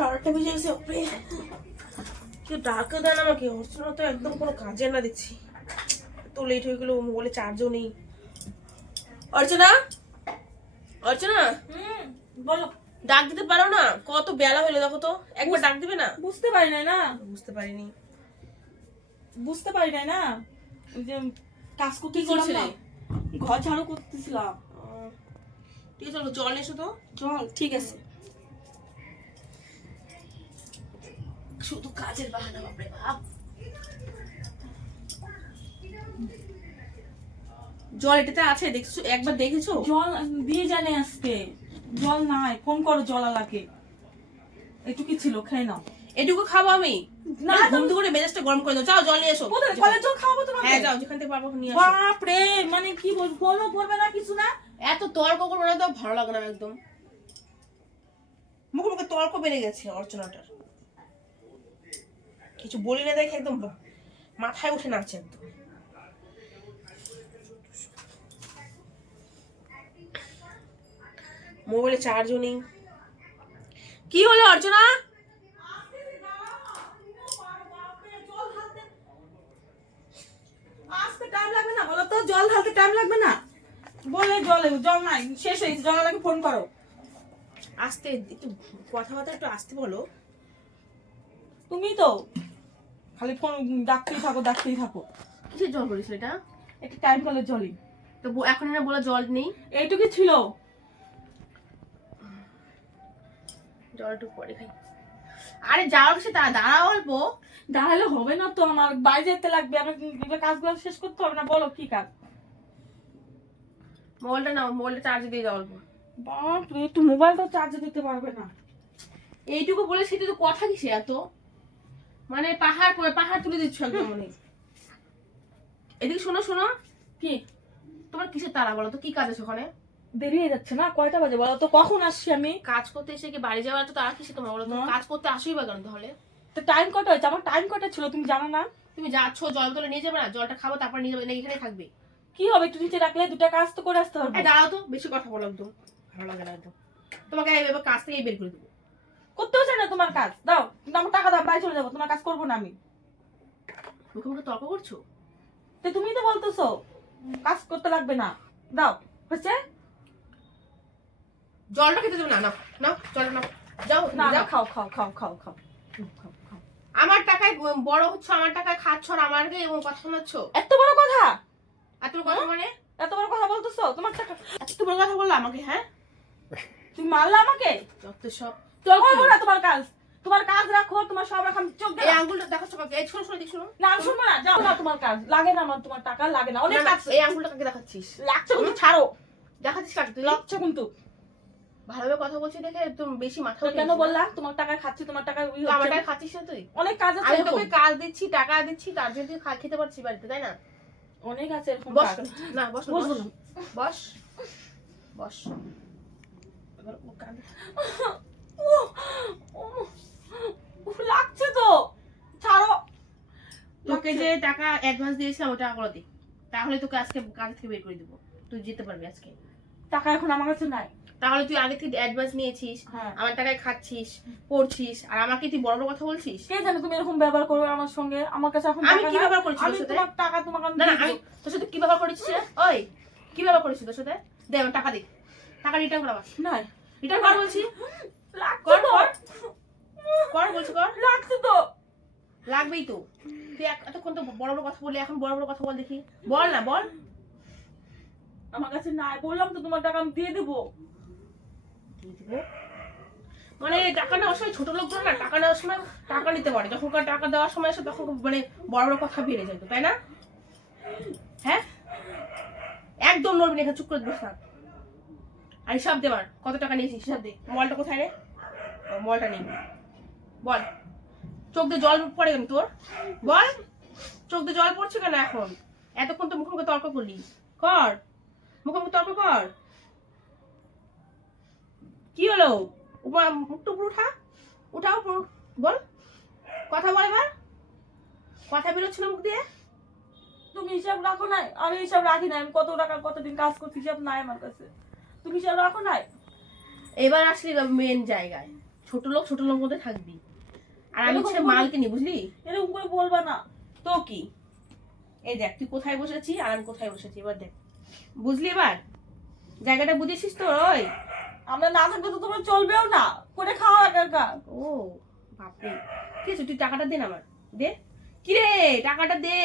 শার্টটা ভিজে গেছে। কেউ ডাকে দেন আমাকে, অর্চনা তো একদম কোনো কাজে না দেখছি। তো লেট হয়ে গেলো, মোবাইলে চার্জও নেই। অর্চনা, অর্চনা বলো। ডাক দিতে পারো না? কত বেলা হলো দেখো তো, একবার ডাক দিবে না? বুঝতে পারি না। বুঝতে পারিনি। বুঝতে পারি না ওই যে কাজ কি করতেছিলাম করছিলে? না, ঘর ঝাড়ু করতেছিলাম। ঠিক আছে, চলো জল এসো তো। চল ঠিক আছে। শুধু কাজের বাহানা, বাপরে বাপ। জল এটাতে আছে, দেখছো? একবার দেখেছো? জল দিয়ে জানে আজকে জল নাই, ফোন করো জল আলাকে। একটু কি ছিল, খেয়ে নাও। এটুকু খাবো আমি না, না? ঘুম করে মেজাজটা গরম করে দাও। যাও জল নিয়ে এসো। কোথায় কলের জল খাওয়াবো তোমাকে? হ্যাঁ যাও, যেখান থেকে পারবো নিয়ে আসো। বাপ রে, মানে কি বলবো, ফোনও করবে না কিছু না। এত তর্ক করবো না তো, ভালো লাগে না একদম। মুখে মুখে তর্ক বেড়ে গেছে অর্চনাটার। কিছু বলি না দেখে একদম মাথায় উঠে নাচছে একদম। মোবাইলে চার্জও নেই। কি হলো অর্চনা? আসতে টাইম লাগবে না বলো তো? জল ঢালতে টাইম লাগবে না? বলে জল নাই, শেষ হয়েছে, জল আলাকে ফোন করো। আস্তে একটু কথাবার্তা একটু আস্তে বলো। তুমি তো খালি ফোন ডাকতেই থাকো। কিসের জল করেছিল এটা? একটা টাইম কলের জলই তো এখন না বলা জল নেই। এইটুকু ছিল। জলটুকু পরে খাই। আরে যাও সে দাঁড়াও অল্প। দাঁড়ালে হবে না তো, আমার বাইরে যেতে লাগবে, আমার কাজগুলো শেষ করতে হবে না। বলো কি কাজ? মোবাইলটা নাও, মোবাইলটা চার্জ দিয়ে দাও অল্প। বাপ রে, একটু মোবাইলটাও চার্জে দিতে পারবে না? এইটুকু বলে সেটা তো কথা কিসে এত, মানে পাহাড় তুলে দিচ্ছ একদম মনে। এদিকে শোনো শোনো, কি তোমার কিসের তাড়া বলো তো? কি কাজ আছে ওখানে? দেরি হয়ে যাচ্ছে না? কয়টা বাজে বলো তো? কখন আসছি আমি? কাজ করতে এসে কি বাড়ি যাওয়ার তো তার কিসে তোমার বলো তো? কাজ করতে আসোই বা কেন তাহলে? তো টাইম কটা হয়েছে? আমার টাইম কটা ছিল তুমি জানো না? তুমি যাচ্ছ জল তোলে নিয়ে যাবে না? জলটা খাবো তারপর নিয়ে যাবে না, এখানে থাকবে? কি হবে, একটু নিচে রাখলে দুটা কাজ তো করে আসতে হবে। দাঁড়াও তো, বেশি কথা বলো একদম ভালো লাগে না একদম। তোমাকে এবার কাজ থেকে বের করে দেবো। করতেও চাই না তোমার কাজ, দাও। কিন্তু আমার টাকা দাও, বাড়ি চলে যাবো, তোমার কাজ করবো না আমি। মুখে মুখে তর্ক করছো। তো তুমিই তো বলতেছো কাজ করতে লাগবে না, দাও। হচ্ছে জলটা খেতে দেবে না? নাও নাও জলটা নাও, যাও না না, যাও। খাও খাও খাও খাও খাও খাও খাও। আমার টাকায় বড় হচ্ছ, আমার টাকায় খাচ্ছ আর আমাকে এবং কথা শোনাচ্ছ। এত বড় কথা? এত কথা মানে? এত বড় কথা বলতেছো? তোমার টাকা এত বড় কথা বললো আমাকে? হ্যাঁ, তুমি মারলা আমাকে? যত সব। করবো না তোমার কাজ। তোমার কাজ রাখো, তোমার সব রাখো, আমি চোখ এই দিয়ে আঙ্গুলটা দেখাচ্ছ কাকে? এই শোনো শোনো দিক শোনো। না, আমি শুনবো না, যাও না। তোমার কাজ লাগে না আমার, তোমার টাকা লাগে না, অনেক না, না, লাগছে। এই আঙ্গুলটা কাকে দেখাচ্ছিস? লাগছে কিন্তু ছাড়ো। দেখাচ্ছিস কাকে তুই? লাগছে কিন্তু। ভালোভাবে কথা বলছি দেখে তুমি বেশি মাথা তো উঠে কেন গেছিস না? বললা তোমার টাকা খাচ্ছি, তোমার টাকা তো আমার টাকা খাচ্ছিস না তুই? অনেক কাজ আছে আমি এরকম। তোকে কাজ দিচ্ছি, টাকা দিচ্ছি, তার জন্য তুই খেতে পারছিস বাড়িতে, তাই না? অনেক আছে এরকম বস কাজ। না, বস না, বসবো বস না। বস বস। এবার ও কাঁদে। লাগছে তো, ছাড়ো। তোকে যে টাকা অ্যাডভান্স দিয়েছিলাম ওটা করে দে, তাহলে তোকে আজকে কাজ থেকে বের করে দেবো, তুই যেতে পারবি আজকে। টাকা এখন আমার কাছে নাই। তাহলে তুই আগে থেকে অ্যাডভান্স নিয়েছিস, হ্যাঁ। আমার টাকায় খাচ্ছিস, পড়ছিস, আর আমাকে তুই বড় বড় কথা বলছিস। কে জানে তুমি এরকম ব্যবহার করবে আমার সঙ্গে? আমার কাছে এখন আমি টাকা কি নাই। ব্যবহার করেছি আমি তোর সাথে? তোমার টাকা তোমাকে আমি না না, দিয়ে আমি দেবো। তোর সাথে কি ব্যবহার করেছিস রে? ওই কি ব্যবহার করেছিস তোর সাথে? দে আমার টাকা দে, টাকা রিটার্ন কর, আবার নাই। রিটার্ন কর বলছি। লাগছে কর তো। কর কর বলছি, কর। লাগছে তো। লাগবেই তো, তুই এতক্ষণ তো বড় বড় কথা বলি, এখন বড় বড় কথা বল দেখি, বল না বল। আমার কাছে নাই, বললাম তো তোমার টাকা আমি দিয়ে দেবো। দিয়ে দিবো মানে? টাকা নেওয়ার সময় ছোট লোকগুলো না টাকা নেওয়ার সময় টাকা নিতে পারে, যখন টাকা দেওয়ার সময় আসে তখন মানে বড় বড় কথা বেড়ে যেত, তাই না? হ্যাঁ, একদম নড়বি না, এখানে চুপ করে বসে থাক। আর হিসাব দেবার কত টাকা নিয়েছিস হিসাব দে। মোবাইলটা কোথায় রে? মোবাইলটা নেই, বল। চোখ দিয়ে জল পড়ে কেন তোর? বল, চোখ দিয়ে জল পড়ছে কেন এখন? এতক্ষণ তো মুখে মুখে তর্ক করলি, কর, মুখে মুখে তর্ক কর। কি হলো? মুখটা উপর উঠা, উঠাও বল, কথা বল এবার। কথা বেরোচ্ছিল মুখ দিয়ে। তুমি হিসাব রাখো নাই? আমি হিসাব রাখি নাই। আমি কত টাকা কতদিন কাজ করছি হিসাব নাই আমার কাছে। তুমি হিসাব রাখো নাই? এবার আসলি মেন জায়গায়, ছোট লোক মধ্যে থাকবি, আর আমি হচ্ছে মালকিনি, বুঝলি? এরকম করে বলবা না। তো কি, এই দেখ তুই কোথায় বসেছি আর আমি কোথায় বসেছি, এবার দেখ, বুঝলি? এবার জায়গাটা বুঝেছিস তো? ওই আমরা না থাকলে তো তোমার চলবেও না, করে খাওয়া একা একা। ও বাপরে, ঠিক আছে তুই টাকাটা দে না আমার, দে। কি রে, টাকাটা দে।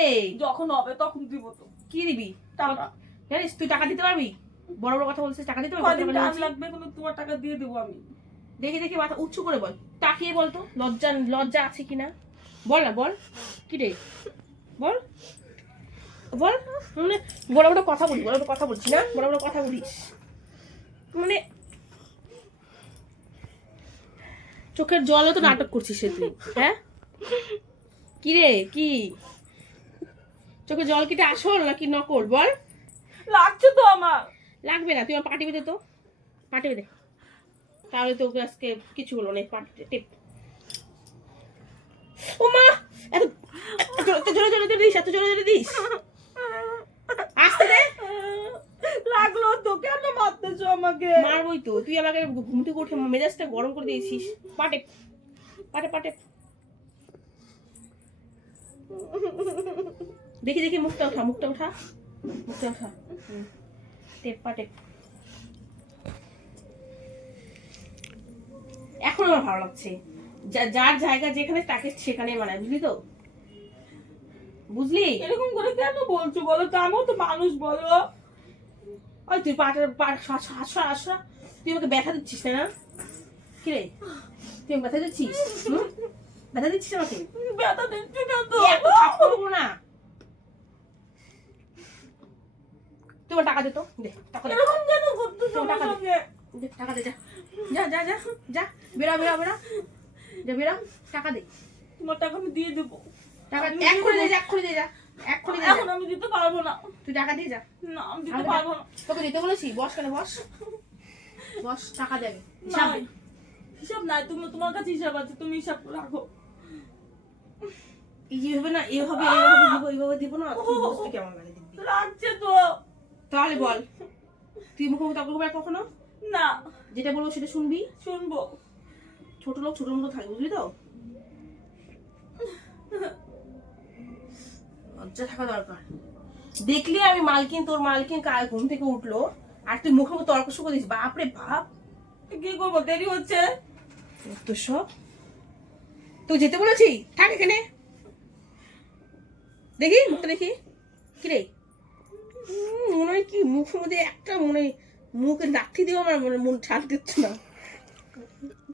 যখন হবে তখন দিব তো। কি দিবি টাকা জানিস? তুই টাকা দিতে পারবি? বড় বড় কথা বলছিস, টাকা দিতে পারবি? কদিন টাকা টাইম বলছিস? লাগবে, কিন্তু তোমার টাকা দিয়ে দেবো আমি। দেখি দেখি মাথা উঁচু করে বল, তাকিয়ে বল তো, লজ্জা আছে কিনা, বল না, বল। কি রে, বল বল। মানে বড় বড় কথা বলছি, বড় বড় কথা বলছি না, বড় বড় কথা বলিস, মানে চোখের জলও তো নাটক করছিস সে তুই, হ্যাঁ? কি রে, কি চোখের জল কিটা আসল নাকি নকল, বল? লাগছে তো আমার। লাগবে না, তুই আমার পাটি বেঁধে তো, পাটি বেঁধে, তাহলে তো ওকে আজকে কিছু হলো না। পাটি টেপ। ও মা, এত এত জোরে জোরে দিস, এত জোরে জোরে দিস, আসতে দে। লাগলো তো, কেন মারতেছো আমাকে? মারবই তো, তুই আমাকে ঘুম থেকে উঠে মেজাজটা গরম করে দিয়েছিস। পাটে পাটে পাটে, দেখি দেখি, মুখটা ওঠা, মুখটা ওঠা, মুখটা ওঠা। টেপ পাটে। এখন আমার ভালো লাগছে, যার জায়গা যেখানে তাকে সেখানে মানায়, বুঝলি তো? বুঝলি? এরকম করে কেন বলছো বলো তো? আমিও তো মানুষ, বলো। ওই তুই হাসরা, তুই আমাকে ব্যথা দিচ্ছিস, তাই না? কি রে, তুই আমাকে ব্যথা দিচ্ছিস? ব্যথা দিচ্ছিস আমাকে? ব্যথা দিচ্ছি না তো। একটা থাপ্পড় মারবো না। তুই আমার টাকা দে তো, দে টাকা দে। এরকম কেন করতেছো টাকা আমার দে। সঙ্গে? দে টাকা দে, যা যা যা যা যা, বেরা বেরা বেরা, যা বেরা, টাকা দে। তোমার টাকা আমি দিয়ে দেবো। টাকা এক করে দে, এক করে দে, যা এক করে দে, এখন আমি দিতে পারবো না। তুই টাকা দিয়ে যা। না, আমি দিতে পারবো না। তোকে দিতে বলেছি, বস কেন, বস বস, টাকা দেবে। নাই, হিসাব নাই। তুমি, তোমার কাছে হিসাব আছে, তুমি হিসাব রাখো। এইভাবে না, এইভাবে এইভাবে দিব না, তুই বুঝবি কেমন লাগে দিবি। রাখছে তো। তাহলে বল, তুই মুখে মুখে তর্ক করবি কখনো না, যেটা বলবো সেটা শুনবি। শুনবো। ছোট লোক ছোট মতো থাকবে, বুঝলি তো? লজ্জা থাকা দরকার। দেখলি আমি মালকিন, তোর মালকিন ঘুম থেকে উঠলো আর তুই মুখে মুখে তর্ক শুরু দিস, বাপরে বাপ। কি করবো, দেরি হচ্ছে। তো সব তুই যেতে বলেছি, থাক এখানে। দেখি মুখটা দেখি, কি রে, মনে হয় কি মুখের মধ্যে একটা, মনে হয় মুখে লাথি দিও, আমার মনে মন শান্তি হচ্ছে না।